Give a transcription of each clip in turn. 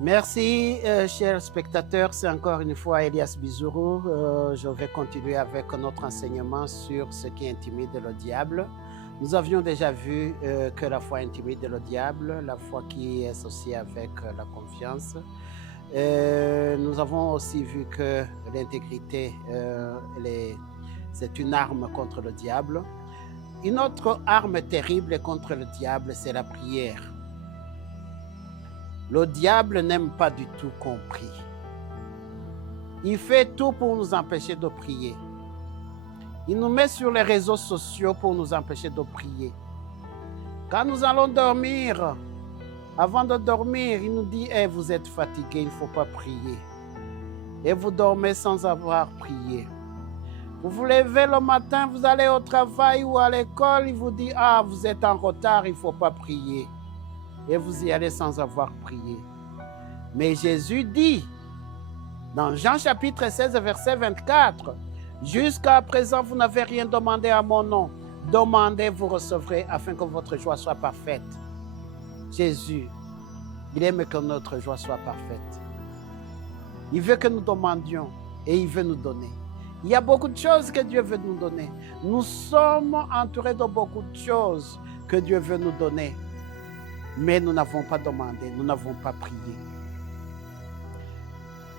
Merci, chers spectateurs. C'est encore une fois Elias Bizourou. Je vais continuer avec notre enseignement sur ce qui intimide le diable. Nous avions déjà vu que la foi intimide le diable, la foi qui est associée avec la confiance. Nous avons aussi vu que l'intégrité, c'est une arme contre le diable. Une autre arme terrible contre le diable, c'est la prière. Le diable n'aime pas du tout qu'on prie. Il fait tout pour nous empêcher de prier. Il nous met sur les réseaux sociaux pour nous empêcher de prier. Quand nous allons dormir, avant de dormir, il nous dit hey, « vous êtes fatigué, il ne faut pas prier ». Et vous dormez sans avoir prié. Vous vous levez le matin, vous allez au travail ou à l'école, il vous dit « ah, vous êtes en retard, il ne faut pas prier ». Et vous y allez sans avoir prié. Mais Jésus dit, dans Jean chapitre 16, verset 24, « Jusqu'à présent, vous n'avez rien demandé à mon nom. Demandez, vous recevrez, afin que votre joie soit parfaite. » Jésus, il aime que notre joie soit parfaite. Il veut que nous demandions et il veut nous donner. Il y a beaucoup de choses que Dieu veut nous donner. Nous sommes entourés de beaucoup de choses que Dieu veut nous donner. Mais nous n'avons pas demandé, nous n'avons pas prié.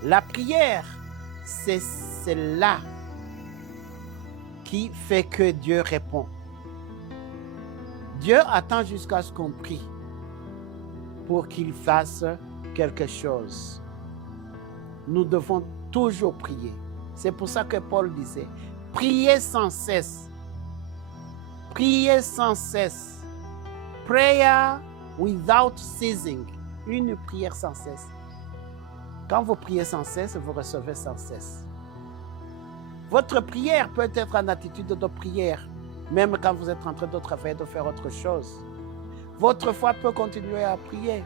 La prière, c'est cela qui fait que Dieu répond. Dieu attend jusqu'à ce qu'on prie pour qu'il fasse quelque chose. Nous devons toujours prier. C'est pour ça que Paul disait, priez sans cesse. Priez sans cesse. Prayer without ceasing, une prière sans cesse. Quand vous priez sans cesse, vous recevez sans cesse. Votre prière peut être en attitude de prière, même quand vous êtes en train de travailler, de faire autre chose. Votre foi peut continuer à prier.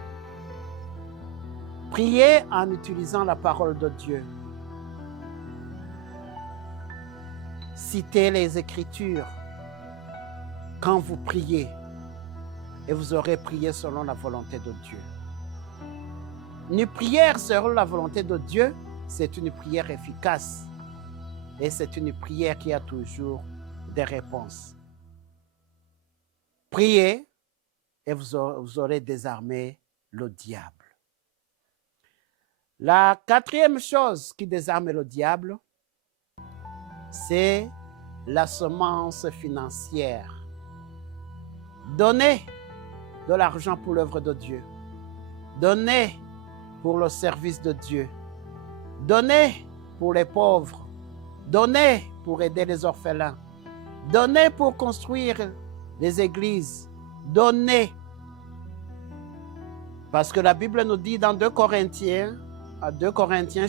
Priez en utilisant la parole de Dieu. Citez les Écritures quand vous priez. Et vous aurez prié selon la volonté de Dieu. Une prière selon la volonté de Dieu, c'est une prière efficace. Et c'est une prière qui a toujours des réponses. Priez et vous aurez désarmé le diable. La quatrième chose qui désarme le diable, c'est la semence financière. Donnez de l'argent pour l'œuvre de Dieu. Donnez pour le service de Dieu. Donnez pour les pauvres. Donnez pour aider les orphelins. Donnez pour construire les églises. Donnez. Parce que la Bible nous dit dans 2 Corinthiens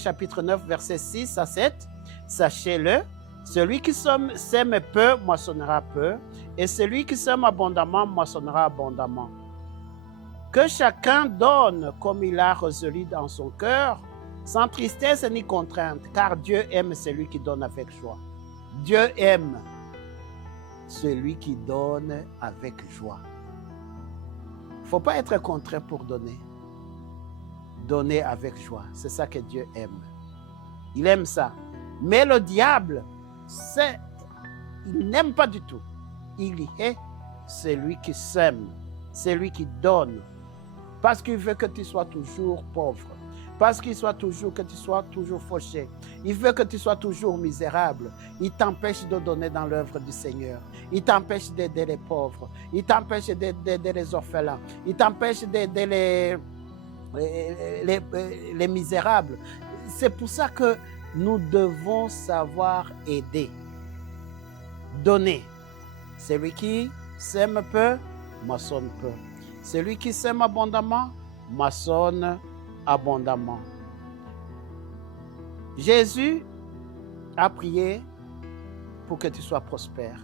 chapitre 9, verset 6 à 7, « Sachez-le, celui qui sème peu, moissonnera peu, et celui qui sème abondamment, moissonnera abondamment. Que chacun donne comme il a résolu dans son cœur, sans tristesse ni contrainte, car Dieu aime celui qui donne avec joie. » Dieu aime celui qui donne avec joie. Il ne faut pas être contraint pour donner. Donner avec joie, c'est ça que Dieu aime. Il aime ça. Mais le diable, il n'aime pas du tout. Il est celui qui sème, celui qui donne. Parce qu'il veut que tu sois toujours pauvre. Parce qu'il veut que tu sois toujours fauché. Il veut que tu sois toujours misérable. Il t'empêche de donner dans l'œuvre du Seigneur. Il t'empêche d'aider les pauvres. Il t'empêche d'aider les orphelins. Il t'empêche d'aider les misérables. C'est pour ça que nous devons savoir aider. Donner. Celui qui sème peu, moissonne peu. Celui qui sème abondamment, moissonne abondamment. Jésus a prié pour que tu sois prospère.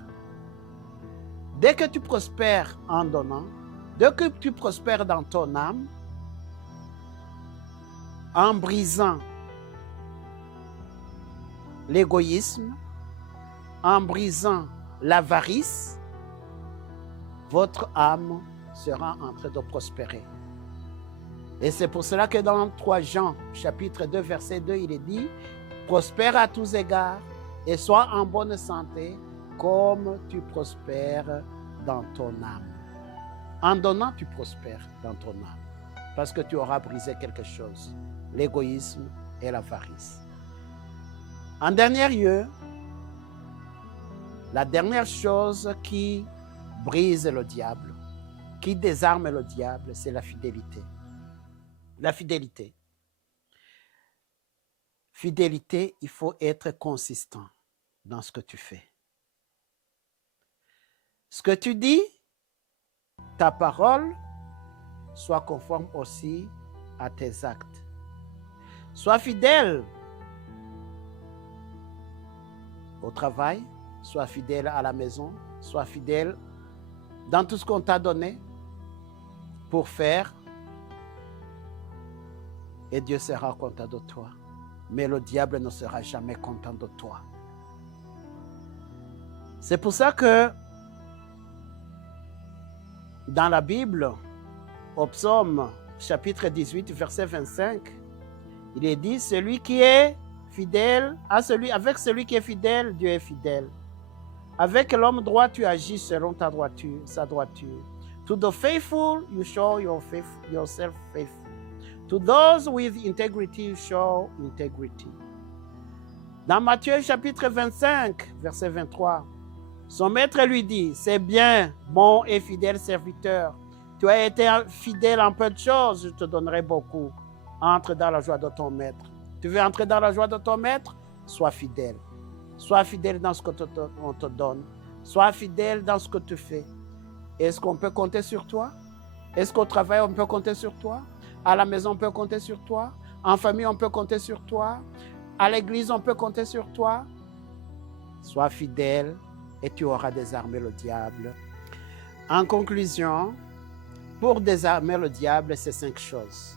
Dès que tu prospères en donnant, dès que tu prospères dans ton âme, en brisant l'égoïsme, en brisant l'avarice, votre âme sera en train de prospérer. Et c'est pour cela que dans 3 Jean, chapitre 2, verset 2, il est dit, « Prospère à tous égards et sois en bonne santé comme tu prospères dans ton âme. » En donnant, tu prospères dans ton âme parce que tu auras brisé quelque chose, l'égoïsme et l'avarice. En dernier lieu, la dernière chose qui brise le diable, qui désarme le diable, c'est la fidélité. La fidélité. Fidélité, il faut être consistant dans ce que tu fais. Ce que tu dis, ta parole, soit conforme aussi à tes actes. Sois fidèle au travail, sois fidèle à la maison, sois fidèle dans tout ce qu'on t'a donné pour faire. Et Dieu sera content de toi. Mais le diable ne sera jamais content de toi. C'est pour ça que dans la Bible, au psaume chapitre 18, verset 25, il est dit, celui qui est fidèle, avec celui qui est fidèle, Dieu est fidèle. Avec l'homme droit, tu agis selon sa droiture. To the faithful, you show yourself faithful. To those with integrity, you show integrity. Dans Matthieu chapitre 25, verset 23, son maître lui dit, c'est bien, bon et fidèle serviteur. Tu as été fidèle en peu de choses, je te donnerai beaucoup. Entre dans la joie de ton maître. Tu veux entrer dans la joie de ton maître? Sois fidèle. Sois fidèle dans ce qu'on te donne. Sois fidèle dans ce que tu fais. Est-ce qu'on peut compter sur toi? Est-ce qu'au travail, on peut compter sur toi? À la maison, on peut compter sur toi. En famille, on peut compter sur toi. À l'église, on peut compter sur toi. Sois fidèle et tu auras désarmé le diable. En conclusion, pour désarmer le diable, c'est 5 choses.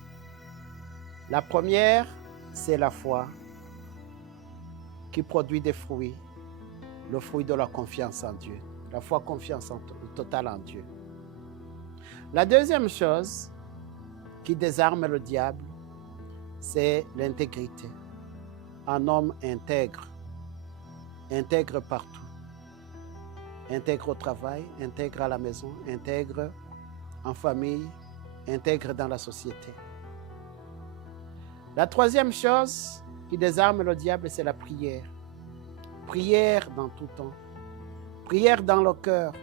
La première, c'est la foi qui produit des fruits. Le fruit de la confiance en Dieu. La foi, confiance totale en Dieu. La deuxième chose qui désarme le diable, c'est l'intégrité. Un homme intègre. Intègre partout. Intègre au travail, intègre à la maison, intègre en famille, intègre dans la société. La troisième chose qui désarme le diable, c'est la prière. Prière dans tout temps. Prière dans le cœur.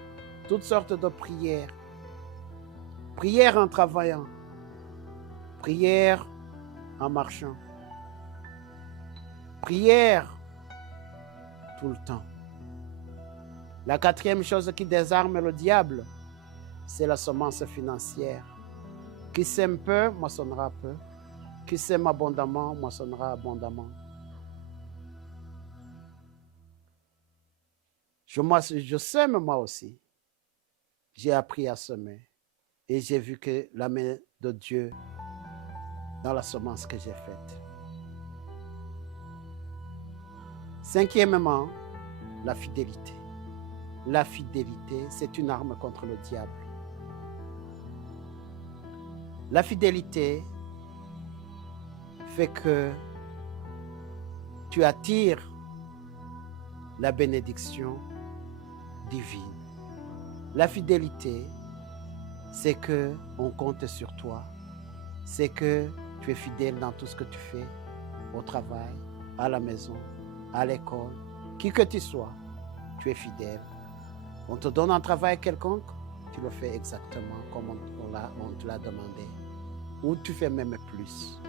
Toutes sortes de prières. Prière en travaillant. Prière en marchant. Prière tout le temps. La quatrième chose qui désarme le diable, c'est la semence financière. Qui sème peu, moissonnera peu. Qui sème abondamment, moissonnera abondamment. Je sème moi aussi. J'ai appris à semer. Et j'ai vu que la main de Dieu dans la semence que j'ai faite. Cinquièmement, la fidélité. La fidélité, c'est une arme contre le diable. La fidélité fait que tu attires la bénédiction divine. La fidélité, c'est que on compte sur toi. C'est que tu es fidèle dans tout ce que tu fais, au travail, à la maison, à l'école, qui que tu sois, tu es fidèle. On te donne un travail quelconque, tu le fais exactement comme on te l'a demandé, ou tu fais même plus.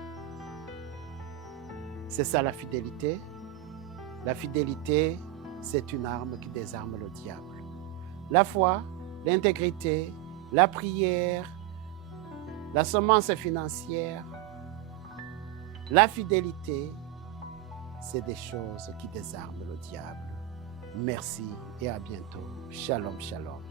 C'est ça la fidélité. La fidélité, c'est une arme qui désarme le diable. La foi, l'intégrité, la prière, la semence financière, la fidélité, c'est des choses qui désarment le diable. Merci et à bientôt. Shalom, shalom.